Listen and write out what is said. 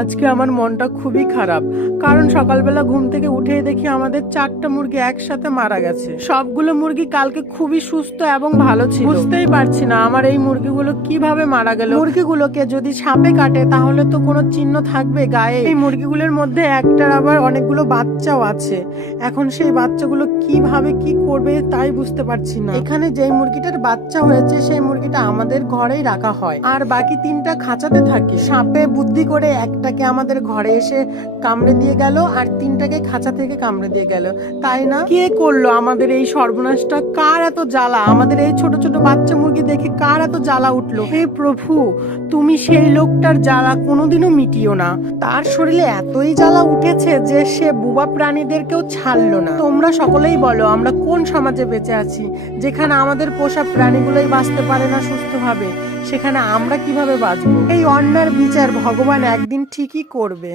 আজকে আমার মনটা খুবই খারাপ, কারণ সকালবেলা ঘুম থেকে উঠেই দেখি আমাদের 4টা মুরগি একসাথে মারা গেছে। সবগুলো মুরগি কালকে খুবই সুস্থ এবং ভালো ছিল। বুঝতেই পারছি না আমার এই মুরগিগুলো কিভাবে মারা গেল। মুরগিগুলোকে যদি সাপে কাটে তাহলে তো কোনো চিহ্ন থাকবে গায়ে। এই মুরগিগুলোর মধ্যে একটার আবার অনেকগুলো বাচ্চাও আছে। এখন সেই বাচ্চাগুলো কিভাবে কি করবে তাই বুঝতে পারছি না। এখানে যেই মুরগিটার বাচ্চা হয়েছে সেই মুরগিটা আমাদের ঘরেই রাখা হয়, আর বাকি 3টা খাঁচাতে থাকে। সাপে বুদ্ধি করে একটাকে আমাদের ঘরে এসে কামড়ে দিয়ে গেল, আর 3টাকে খাঁচা থেকে কামড়ে দিয়ে গেল। তাই না? কে করলো আমাদের এই সর্বনাশটা? কার এত জ্বালা? আমাদের এই ছোট ছোট বাচ্চা মুরগি দেখে কার এত জ্বালা উঠলো? হে প্রভু, তুমি সেই লোকটার জ্বালা কোনোদিনও মিটিও না। তার শরীরে এতই জ্বালা উঠেছে যে সে বুবা প্রাণীদেরকেও ছাড়লো না। তোমরা সকলেই বলো আমরা কোন সমাজে বেঁচে আছি, যেখানে আমাদের পোষা প্রাণীগুলোই বাঁচতে পারে না সুস্থভাবে? সেখানে আমরা কিভাবে বাঁচবো? এই অন্যায়ের বিচার ভগবান একদিন ঠিকই করবে।